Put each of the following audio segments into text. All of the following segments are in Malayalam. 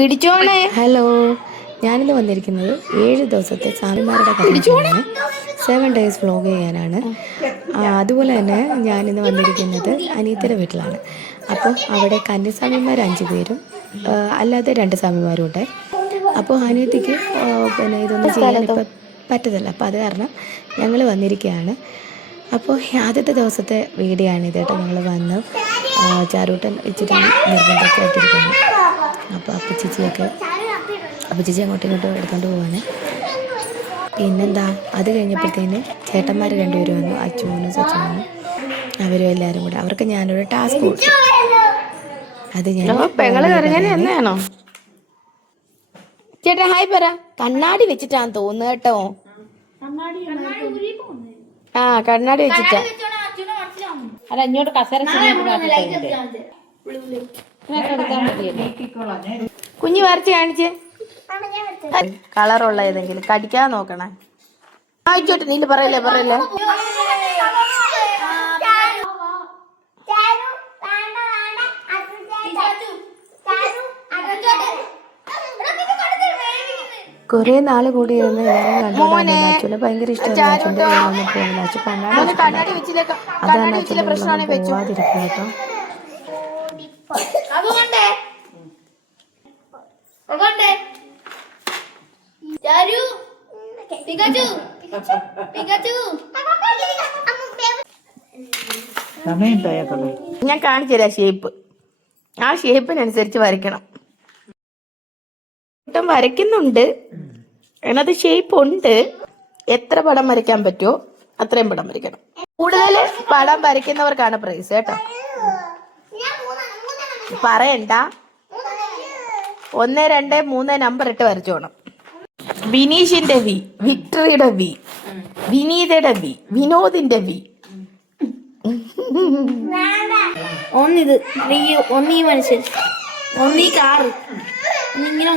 പിടിച്ചോണേ. ഹലോ, ഞാനിന്ന് വന്നിരിക്കുന്നത് 7 ദിവസത്തെ സ്വാമിമാരുടെ കഥയാണ്. 7 days വ്ലോഗ് ചെയ്യാനാണ്. അതുപോലെ തന്നെ ഞാനിന്ന് വന്നിരിക്കുന്നത് അനീത്തിയുടെ വീട്ടിലാണ്. അപ്പം അവിടെ കന്യാസ്വാമിമാർ 5 പേരും അല്ലാതെ 2 സ്വാമിമാരും ഉണ്ട്. അപ്പോൾ അനീത്തിക്ക് പിന്നെ ഇതൊന്നും ചെയ്യാൻ ഇപ്പം പറ്റത്തില്ല. അപ്പോൾ അത് കാരണം ഞങ്ങൾ വന്നിരിക്കുകയാണ്. അപ്പോൾ ആദ്യത്തെ ദിവസത്തെ വീഡിയോ ആണിത് കേട്ടോ. ഞങ്ങൾ വന്ന് ചാരൂട്ടൻ ഇച്ചിരി നിർബന്ധമൊക്കെ ആയിട്ടിരിക്കുകയാണ്. അപ്പോൾ അപ്പച്ചേച്ചി അങ്ങോട്ടും ഇങ്ങോട്ടും എടുത്തുകൊണ്ട് പോവാണ്. പിന്നെന്താ, അത് കഴിഞ്ഞപ്പോഴത്തേന് ചേട്ടന്മാർ 2 പേരും വന്നു, അച്ചുമോനും സച്ചുമോനും. അവരും എല്ലാവരും കൂടെ അവർക്ക് ഞാനൊരു ടാസ്ക് കൊടുത്തു. അത് എന്നാണോ ചേട്ടാ ഹായ് പറ. കണ്ണാടി വെച്ചിട്ടാന്ന് തോന്നുന്നു കേട്ടോ. ആ കണ്ണാടി വെച്ചിട്ടാ. അല്ല ഇങ്ങോട്ട് കസേര കുഞ്ഞു വരച്ച് കാണിച്ച്. കളറുള്ള ഏതെങ്കിലും കടിക്കാൻ നോക്കണേ. ആയിക്കോട്ടെ, നീല് പറയല്ലേ. കുറേ നാൾ കൂടി ഇരുന്ന് അച്ഛന് ഭയങ്കര ഇഷ്ടമാണ്. അതാണ് അച്ഛൻ പോവാതിരിക്കുക കേട്ടോ. ഞാൻ കാണിച്ചു തരാം ഷേപ്പ്. ആ ഷേപ്പിനനുസരിച്ച് വരയ്ക്കണം. വരയ്ക്കുന്നുണ്ട്, അതിനകത്ത് ഷേപ്പ് ഉണ്ട്. എത്ര പടം വരയ്ക്കാൻ പറ്റുമോ അത്രയും പടം വരയ്ക്കണം. കൂടുതൽ പടം വരയ്ക്കുന്നവർക്കാണ് പ്രൈസ് കേട്ടോ. പറയണ്ട, 1 2 3 നമ്പർ ഇട്ട് വരച്ചോണം. ബിനീഷിന്റെ വി, വിക്ടറിയുടെ വി, വിനീതയുടെ വി, വിനോദിന്റെ വി. ഒന്നിത് ഒന്നീ മനുഷ്യൻ, ഒന്നീ കാറ്, ഇങ്ങനെ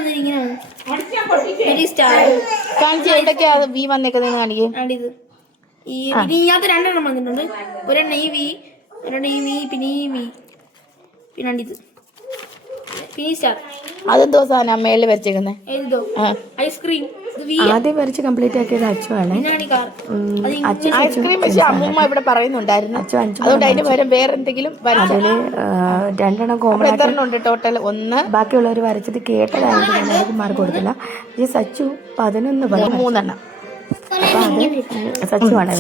കാണിച്ച് എവിടൊക്കെയാ വി വന്നേക്കുന്നത് കാണിക്കേ. ഈ ഇതിനകത്ത് 2 എണ്ണം വന്നിട്ടുണ്ട്. ഒരെണ്ണം ഈ വി, ഒരെണ്ണം ഈ വി, പിന്നെ ഈ വി, പിന്നെ ഇത് അതെന്തോ സാധനം മേളിൽ വരച്ചേക്കുന്നേ. ഐസ്ക്രീം ആദ്യം വരച്ച് കംപ്ലീറ്റ് ആക്കിയത് അച്ചുവാണ്. ഐസ്ക്രീം പക്ഷെ അമ്മൂമ്മ ഇവിടെ പറയുന്നുണ്ടായിരുന്നു. അതുകൊണ്ട് അതിന് പകരം വേറെ എന്തെങ്കിലും അതില് 2 എണ്ണം കോമൺ ഉണ്ട് ടോട്ടൽ 1. ബാക്കിയുള്ളവർ വരച്ചത് കേട്ടതായത് മാർക്ക് കൊടുത്തില്ല. ഈ സച്ചു 11 പടം 3 എണ്ണം. സച്ചുവാണ്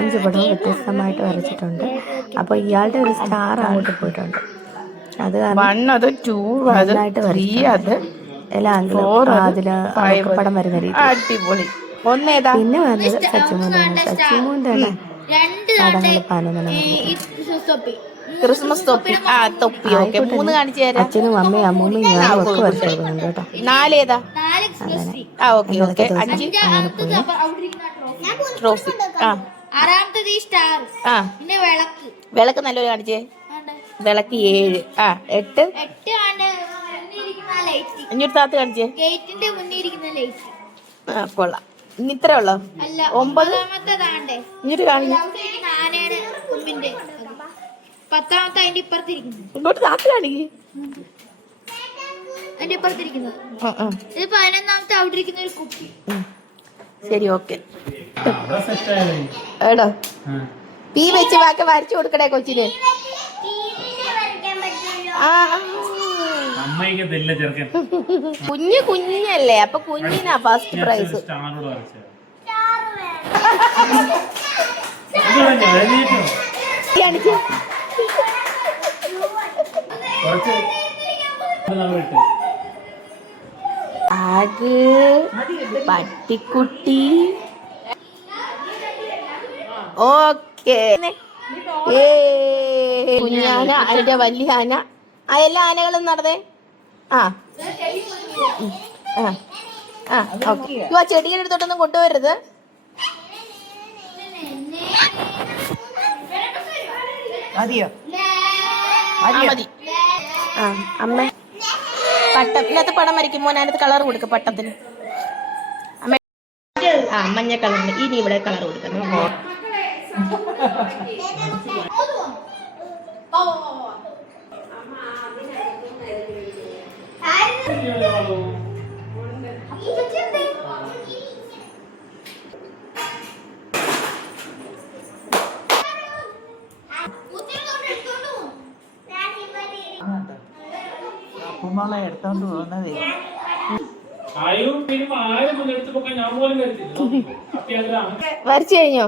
5 പടം വ്യത്യസ്തമായിട്ട് വരച്ചിട്ടുണ്ട്. അപ്പൊ ഇയാളുടെ ഒരു സ്റ്റാർ അങ്ങോട്ട് പോയിട്ടുണ്ട്. അത് നന്നായിട്ട് പടം വരുന്ന രീതി അടിപൊളി. പിന്നെ വന്നത് സച്ചുമോനാണ്. സച്ചുമോന്റെ പടങ്ങൾ 11 ക്രിസ്മസ് തൊപ്പി. ആ തൊപ്പി ഓക്കെ. 3 കാണിച്ചു തരാം. അച്ഛനും അമ്മയും അമ്മൂമ്മയും ഞാനും ഒക്കെ വരച്ചു കൊടുക്കുന്നുണ്ട് കേട്ടോ. 4 ഏതാ? ആ ഓക്കെ 5 അങ്ങനെ പോയി. ട്രോഫി. ആ വിളക്ക് നല്ലൊരു കാണിച്ചേ. വിളക്ക് 7. 8 അഞ്ഞൂറ് താത്ത് കാണിച്ചേ. കൊള്ളാം. ഇനി ഇത്ര ഉള്ളോ? 9 ഇങ്ങോട്ട് കാണിക്കും. 10ാമത്തെ ഇങ്ങോട്ട് താത്ത് കാണിക്കും. അതിന്റെ ഇപ്പുറത്തിരിക്കുന്നത്. ഇത് 11ാമത്തെ അവിടെ ഇരിക്കുന്ന ഒരു കുപ്പി. ശരി ഓക്കെ. എടോ പീ വെച്ച് ബാക്കി വരച്ചു കൊടുക്കടേ കൊച്ചിന്. കുഞ്ഞല്ലേ, അപ്പൊ കുഞ്ഞിനാ ഫസ്റ്റ് പ്രൈസ്. അത് പട്ടിക്കുട്ടി. ഓക്കെ. കുഞ്ഞാന, അതിന്റെ വലിയ ആന, എല്ലാ ആനകളും നടന്നേ. ഓക്കെ. ചെടിയുടെ അടുത്തോട്ടൊന്നും കൊണ്ടുവരരുത്. മതി. അമ്മ പട്ടം ഇതിനകത്ത് പടം വരയ്ക്കുമ്പോ അതിനകത്ത് കളർ കൊടുക്കും പട്ടത്തിന്. അമ്മ മഞ്ഞ കളറിന് ഇനി ഇവിടെ കളർ കൊടുക്കണം. അപ്പുമോളെ എടുത്തോണ്ട് പോകുന്നത് വരച്ചു കഴിഞ്ഞോ?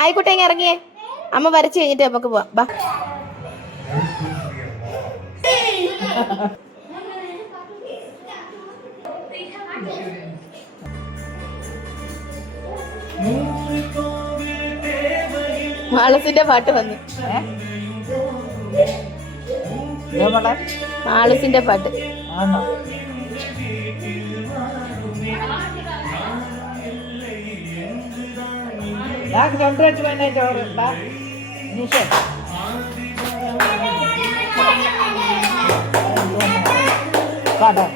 ആയിക്കോട്ടെ, ഇങ്ങ് ഇറങ്ങിയേ. അമ്മ വരച്ചു കഴിഞ്ഞിട്ട് നമുക്ക് പോവാം. ബാ. മാളസിന്റെ പാട്ട് വന്നു. മാളസിന്റെ പാട്ട്. ആണോ? കൊണ്ടുവച്ചു വേണേ ചോറ് പാടാ.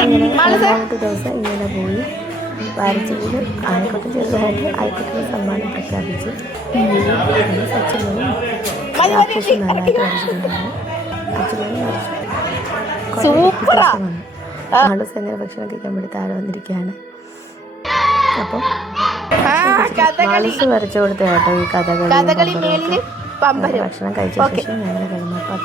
രണ്ടാമത്തെ ദിവസം ഇങ്ങനെ പോയി വരച്ചതിൽ ആയിക്കോട്ടെ ചെറുതായിട്ട് ആയിക്കോട്ടെ സമ്മാനം പ്രഖ്യാപിച്ചു. സച്ചിനും രാക്ഷസും നന്നായിട്ട് വരച്ചിട്ടുണ്ടായിരുന്നു. അച്ഛനും മാളൂസ് എങ്ങനെ ഭക്ഷണം കഴിക്കാൻ വേണ്ടി താഴെ വന്നിരിക്കുകയാണ്. അപ്പം മാളൂസ് വരച്ചു കൊടുത്ത കേട്ടോ ഈ കഥകളി ഭക്ഷണം കഴിച്ച ശേഷം ഞങ്ങൾ കിടന്നപ്പോൾ